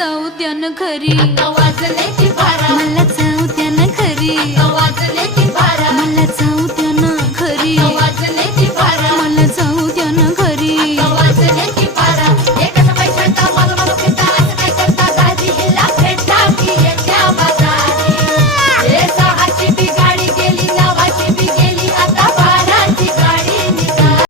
जाऊ द्या ना घरी, आता वाजले की बारा, मला जाऊ द्या ना घरी. आता वाजले